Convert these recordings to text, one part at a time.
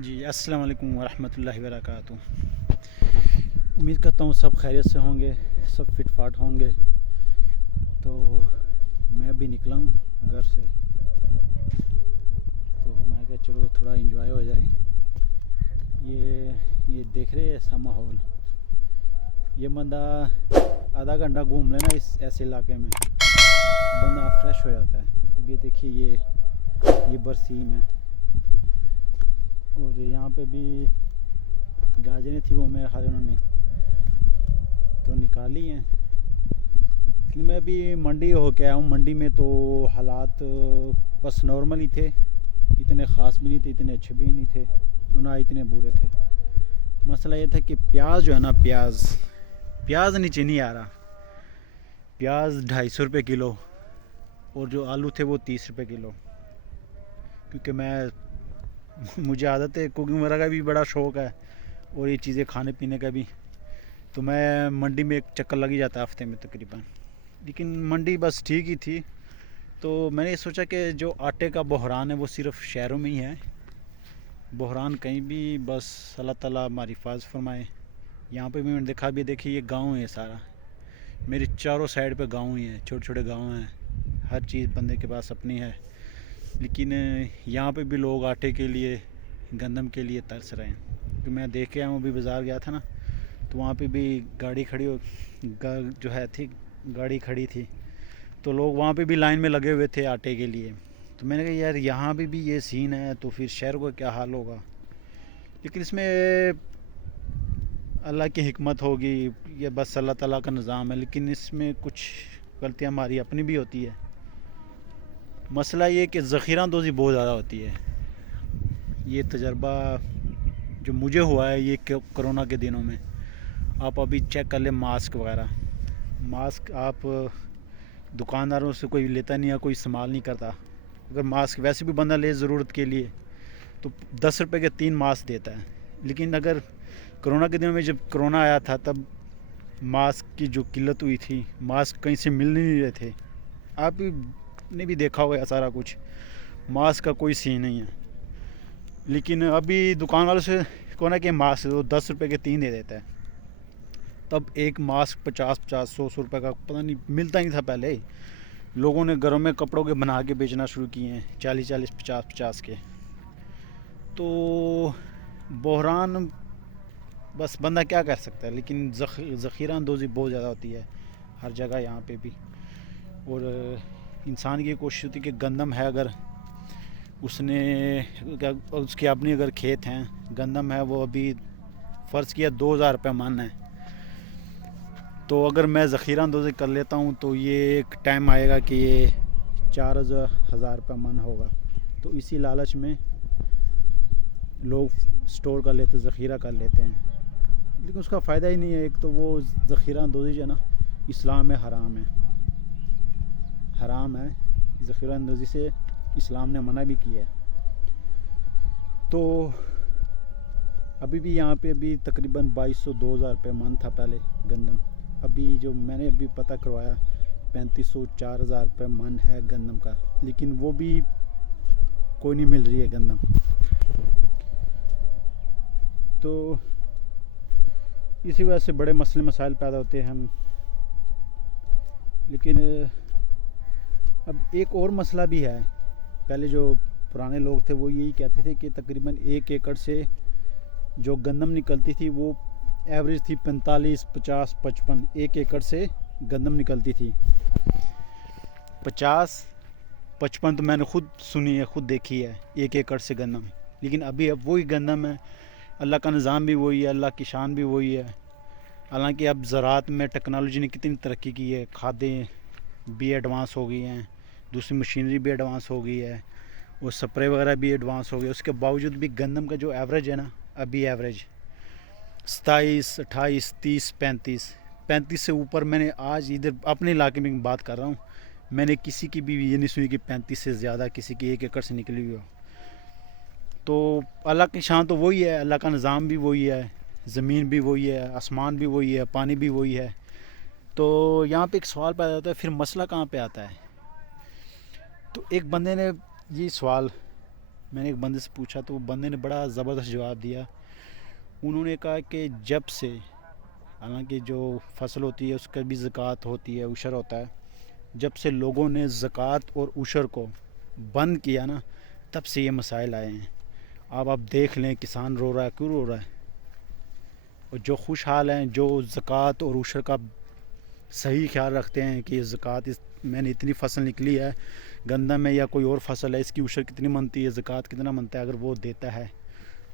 जी अस्सलाम वालेकुम वरहमतुल्लाहि वबरकातुहू। उम्मीद करता हूँ सब खैरियत से होंगे, सब फिट फाट होंगे। तो मैं अभी निकला हूँ घर से, तो मैं क्या चलो थोड़ा इंजॉय हो जाए। ये देख रहे हैं ऐसा माहौल, ये बंदा आधा घंटा घूम लेना इस ऐसे इलाके में, बंदा फ्रेश हो जाता है। अब ये देखिए ये बरसीम है, और यहाँ पे भी गाजरें थी, वो मेरे ख्याल उन्होंने तो निकाली हैं। लेकिन मैं अभी मंडी होके आया हूँ। मंडी में तो हालात बस नॉर्मल ही थे, इतने ख़ास भी नहीं थे, इतने अच्छे भी नहीं थे, ना इतने बुरे थे। मसला ये था कि प्याज जो है ना, प्याज नीचे नहीं आ रहा। प्याज 250 रुपये किलो, और जो आलू थे वो 30 रुपये किलो। क्योंकि मुझे आदत है, कुकिंग वगैरह का भी बड़ा शौक़ है, और ये चीज़ें खाने पीने का भी। तो मैं मंडी में एक चक्कर लग ही जाता है हफ्ते में तकरीबन। लेकिन मंडी बस ठीक ही थी। तो मैंने ये सोचा कि जो आटे का बहरान है वो सिर्फ़ शहरों में ही है, बहरान कहीं भी बस अल्लाह ताला हमारी हिफाज़त फरमाए। यहाँ पे भी मैंने देखा, भी देखिए ये गांव है सारा, मेरे चारों साइड पे गांव ही हैं, छोटे छोटे गांव हैं, हर चीज़ बंदे के पास अपनी है। लेकिन यहाँ पे भी लोग आटे के लिए, गंदम के लिए तरस रहे हैं। तो मैं देख के आया हूँ, अभी बाज़ार गया था ना, तो वहाँ पे भी गाड़ी खड़ी जो है थी, गाड़ी खड़ी थी, तो लोग वहाँ पे भी लाइन में लगे हुए थे आटे के लिए। तो मैंने कहा यार यहाँ पे भी ये सीन है, तो फिर शहर का क्या हाल होगा। लेकिन इसमें अल्लाह की हिकमत होगी, ये बस अल्लाह ताला का निज़ाम है। लेकिन इसमें कुछ गलतियाँ हमारी अपनी भी होती है। मसला ये कि ज़ख़ीरा अंदोज़ी बहुत ज़्यादा होती है। ये तजर्बा जो मुझे हुआ है ये कोरोना के दिनों में, आप अभी चेक कर ले मास्क वगैरह। मास्क आप दुकानदारों से कोई लेता नहीं है, कोई इस्तेमाल नहीं करता। अगर मास्क वैसे भी बंदा ले ज़रूरत के लिए तो 10 रुपये के 3 मास्क देता है। लेकिन अगर कोरोना के दिनों में, जब कोरोना आया था, तब मास्क की जो किल्लत हुई थी, मास्क कहीं से मिल नहीं रहे थे। आप ने भी देखा होगा सारा कुछ, मास्क का कोई सीन नहीं है। लेकिन अभी दुकान वालों से कौन है कि मास्क वो 10 रुपये के 3 दे देता है। तब एक मास्क 50-50, 100-100 रुपये का पता नहीं मिलता ही था पहले। लोगों ने घरों में कपड़ों के बना के बेचना शुरू किए हैं, 40-40, 50-50 के। तो बहरान बस बंदा क्या कर सकता है। लेकिन ज़ख़ीरा अंदोज़ी बहुत ज़्यादा होती है हर जगह, यहाँ पे भी। और इंसान की कोशिश होती है कि गंदम है, अगर उसके अपनी अगर खेत हैं, गंदम है, वो अभी फ़र्ज़ किया 2000 रुपये मन है, तो अगर मैं ज़ख़ीरा अंदोज़ी कर लेता हूँ तो ये एक टाइम आएगा कि ये 4000 रुपये मन होगा। तो इसी लालच में लोग स्टोर कर लेते, ज़ख़ीरा कर लेते हैं। लेकिन उसका फ़ायदा ही नहीं है। एक तो वो ज़ख़ीरा अंदोज़ी जो है ना, इस्लाम में हराम है, हराम है। ज़ख़ीरा अंदोज़ी से इस्लाम ने मना भी किया है। तो अभी भी यहाँ पे अभी तकरीबन 2200-2000 रुपये मन था पहले गंदम। अभी जो मैंने अभी पता करवाया 3500-4000 रुपये मन है गंदम का। लेकिन वो भी कोई नहीं मिल रही है गंदम। तो इसी वजह से बड़े मसले मसाइल पैदा होते हैं हम। लेकिन अब एक और मसला भी है। पहले जो पुराने लोग थे वो यही कहते थे कि तकरीबन 1 एकड़ से जो गंदम निकलती थी वो एवरेज थी 45, 50, 55। 1 एकड़ से गंदम निकलती थी 50, 55 तो मैंने खुद सुनी है, खुद देखी है, 1 एकड़ से गंदम। लेकिन अब वही गंदम है। अल्लाह का निज़ाम भी वही है, अल्लाह की शान भी वही है। हालांकि अब ज़राअत में टेक्नोलॉजी ने कितनी तरक्की की है, खादें भी एडवांस हो गई हैं, दूसरी मशीनरी भी एडवांस हो गई है, और स्प्रे वगैरह भी एडवांस हो गए। उसके बावजूद भी गंदम का जो एवरेज है ना, अभी एवरेज 27, 28, 30, 35 से ऊपर। मैंने आज इधर अपने इलाके में बात कर रहा हूँ, मैंने किसी की भी ये नहीं सुनी कि 35 से ज़्यादा किसी की 1 एकड़ से निकली हुई हो। तो अल्लाह की शान तो वही है, अल्लाह का निज़ाम भी वही है, ज़मीन भी वही है, आसमान भी वही है, पानी भी वही है। तो यहाँ पे एक सवाल पैदा होता है, फिर मसला कहाँ पे आता है। तो एक बंदे ने ये सवाल मैंने एक बंदे से पूछा तो बंदे ने बड़ा ज़बरदस्त जवाब दिया। उन्होंने कहा कि जब से, हालांकि जो फसल होती है उसका भी ज़कात होती है, उशर होता है, जब से लोगों ने ज़कात और उशर को बंद किया ना, तब से ये मसाइल आए हैं। अब आप देख लें किसान रो रहा है, क्यों रो रहा है? और जो खुशहाल हैं, जो ज़कात और उशर का सही ख्याल रखते हैं कि ज़कात मैंने इतनी फसल निकली है, गंदम है या कोई और फसल है, इसकी उशर कितनी बनती है, ज़कात कितना बनता है, अगर वो देता है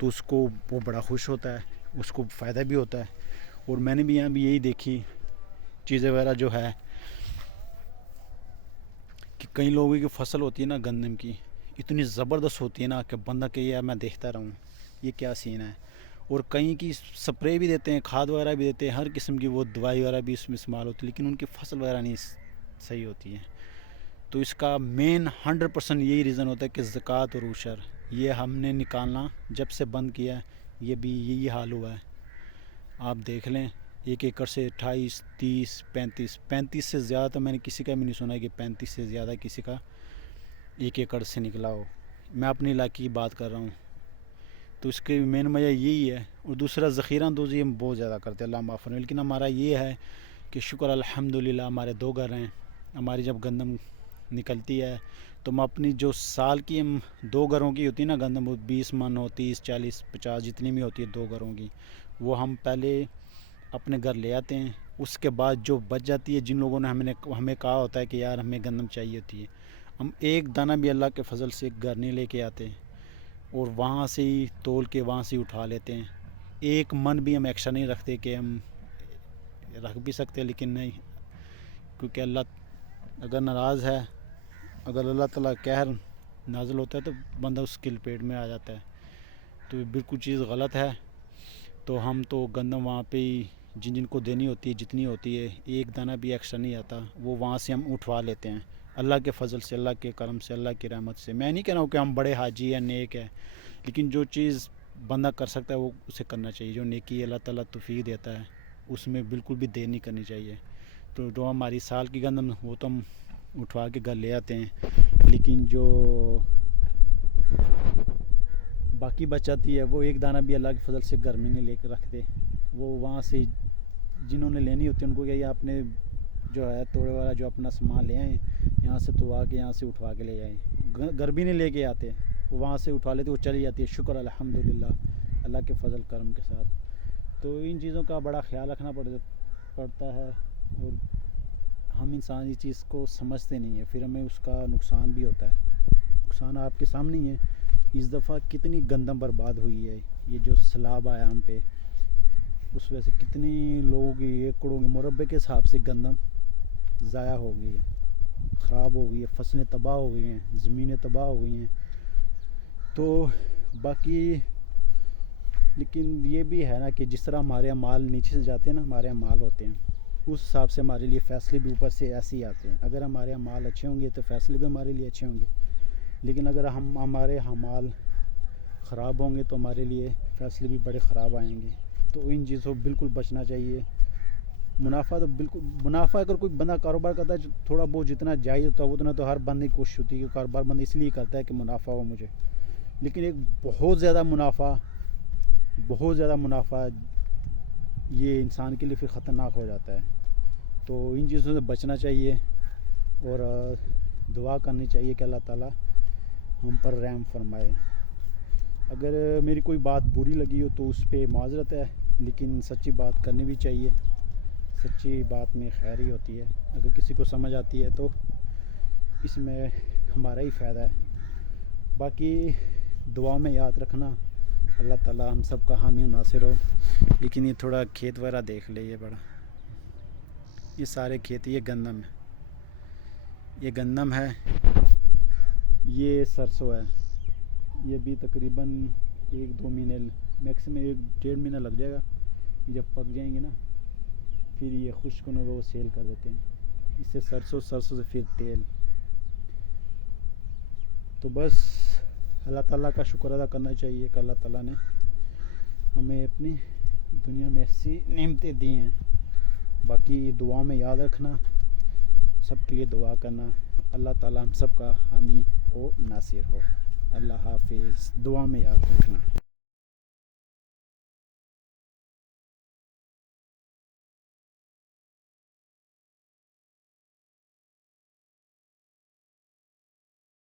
तो उसको वो बड़ा खुश होता है, उसको फ़ायदा भी होता है। और मैंने भी यहाँ भी यही देखी चीज़ें वगैरह जो है कि कई लोगों की फसल होती है ना गंदम की, इतनी ज़बरदस्त होती है ना कि बंदा के यार मैं देखता रहूँ ये क्या सीन है। और कई की स्प्रे भी देते हैं, खाद वगैरह भी देते हैं, हर किस्म की वो दवाई वगैरह भी इसमें इस्तेमाल होती है, लेकिन उनकी फसल वगैरह नहीं सही होती है। तो इसका मेन 100% यही रीज़न होता है कि ज़कात और उशर ये हमने निकालना जब से बंद किया है, ये भी यही हाल हुआ है। आप देख लें, 1 एकड़ से 28, 30, 35 से ज़्यादा तो मैंने किसी का भी नहीं सुना कि 35 से ज़्यादा किसी का 1 एकड़ से निकला हो। मैं अपने इलाके की बात कर रहा हूँ। तो इसकी मेन वजह यही है। और दूसरा ज़ख़ीरा अंदोज़ी हम बहुत ज़्यादा करते हैं, अल्लाह माफ़ करे, लेकिन हमारा ये है कि शुक्र अल्हम्दुलिल्लाह हमारे 2 घर हैं। हमारी जब गंदम निकलती है तो हम अपनी जो साल की हम 2 घरों की होती है ना गंदम, 20 मन हो, 30, 40, 50 जितनी भी होती है 2 घरों की, वो हम पहले अपने घर ले आते हैं। उसके बाद जो बच जाती है, जिन लोगों ने हमें कहा होता है कि यार हमें गंदम चाहिए होती है, हम एक दाना भी अल्लाह के फजल से घर नहीं लेके आते और वहाँ से ही तोल के वहाँ से ही उठा लेते हैं। एक मन भी हम एक्स्ट्रा नहीं रखते कि हम रख भी सकते हैं, लेकिन नहीं, क्योंकि अल्लाह अगर नाराज़ है, अगर अल्लाह ताला कहर नाज़िल होता है तो बंदा उसके लपेट में आ जाता है। तो ये बिल्कुल चीज़ गलत है। तो हम तो गंदम वहाँ पे ही जिन जिनको देनी होती है, जितनी होती है, एक दाना भी एक्स्ट्रा नहीं आता, वो वहाँ से हम उठवा लेते हैं अल्लाह के फ़ज़ल से, अल्लाह के करम से, अल्लाह की रहमत से। मैं नहीं कह रहा हूँ कि हम बड़े हाजी हैं, नेक है, लेकिन जो चीज़ बंदा कर सकता है वो उसे करना चाहिए। जो नेकी अल्लाह ताला तौफीक देता है उसमें बिल्कुल भी देर नहीं करनी चाहिए। तो जो हमारी साल की गंदम वो तो हम उठवा के घर ले आते हैं, लेकिन जो बाकी बच जाती है वो एक दाना भी अल्लाह के फजल से घर में नहीं लेकर रखते। वो वहाँ से जिन्होंने लेनी होती है उनको क्या, आपने जो है तोड़े वाला जो अपना सामान ले आए, यहाँ से तोड़ा के यहाँ से उठवा के ले आए, घर भी नहीं लेके आते, वो वहाँ से उठा लेते, वो चली जाती है। शुक्र अल्हम्दुलिल्लाह अल्लाह के फजल करम के साथ। तो इन चीज़ों का बड़ा ख्याल रखना पड़ता है। और हम इंसान इस चीज़ को समझते नहीं है, फिर हमें उसका नुकसान भी होता है। नुकसान आपके सामने ही है। इस दफ़ा कितनी गंदम बर्बाद हुई है, ये जो सैलाब आया हम पे, उस वजह से कितनी लोगों की एकड़ों के मुरब्बे के हिसाब से गंदम ज़ाया हो गई है, ख़राब हो गई है, फसलें तबाह हो गई हैं, ज़मीनें तबाह हो गई हैं। तो बाकी लेकिन ये भी है ना कि जिस तरह हमारे माल नीचे से जाते हैं ना, हमारे माल होते हैं, उस हिसाब से हमारे लिए फ़ैसले भी ऊपर से ऐसे ही आते हैं। अगर हमारे माल अच्छे होंगे तो फ़ैसले भी हमारे लिए अच्छे होंगे, लेकिन अगर हमारे माल ख़राब होंगे तो हमारे लिए फ़ैसले भी बड़े ख़राब आएंगे। तो इन चीज़ों से बिल्कुल बचना चाहिए। मुनाफा तो बिल्कुल, मुनाफा अगर कोई बंदा कारोबार करता है थोड़ा बहुत जितना जायज़ होता है उतना तो हर बंदे की कोशिश होती है कि कारोबार बंदा इसलिए करता है कि मुनाफा हो मुझे, लेकिन एक बहुत ज़्यादा मुनाफा ये इंसान के लिए फिर ख़तरनाक हो जाता है। तो इन चीज़ों से बचना चाहिए और दुआ करनी चाहिए कि अल्लाह ताला हम पर रहम फरमाए। अगर मेरी कोई बात बुरी लगी हो तो उस पर माज़रत है, लेकिन सच्ची बात करनी भी चाहिए। सच्ची बात में खैर ही होती है। अगर किसी को समझ आती है तो इसमें हमारा ही फ़ायदा है। बाकी दुआ में याद रखना, अल्लाह ताला हम सब का हामी नासिर हो। लेकिन ये थोड़ा खेत वगैरह देख ले, ये बड़ा, ये सारे खेत, ये गंदम है, ये सरसों है। ये भी तकरीबन 1-2 महीने, मैक्सिमम 1-1.5 महीना लग जाएगा। ये जब पक जाएंगे ना फिर ये खुश्क होने वो सेल कर देते हैं। इससे सरसों से फिर तेल। तो बस अल्लाह ताला का शुक्र अदा करना चाहिए कि अल्लाह ताला ने हमें अपनी दुनिया में ऐसी नेमतें दी हैं। बाकी दुआ में याद रखना, सबके लिए दुआ करना, अल्लाह ताला हम सब का हामी और नासिर हो। अल्लाह हाफिज़, दुआ में याद रखना।